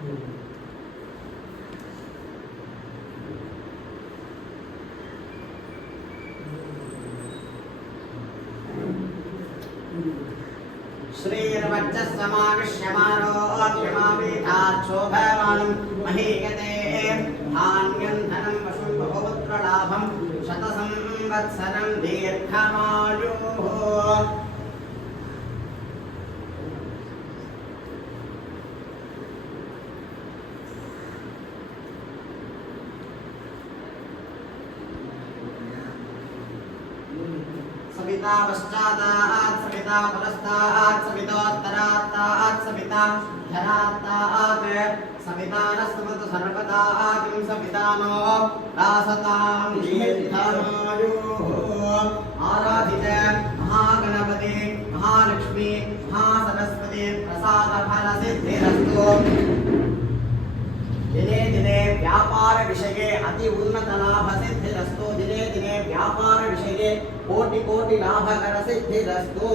श्रीर्वज्रसमाविश्यमारोऽध्यमावेधाच्छोभमानं महीयते धान्यं धनं पशुं बहुपुत्रलाभं शतसंवत्सरं दीर्घमायुः। सविता पश्चातात् सविता पुरस्तात् सवितोत्तरात्तात् सविता धरात्तात् सविता नस्तमतु सर्वदात् सविता नो रासतां दीर्घमायुः। आराधिते महागणपति महालक्ष्मी महासरस्वती प्रसादफलसिद्धिरस्तु। दिने दिने व्यापार विषये अति उन्नत लाभ सिद्धिरस्तु। दिने दिने व्यापार विषये कोटि कोटि लाभकर सिद्धिरस्तु।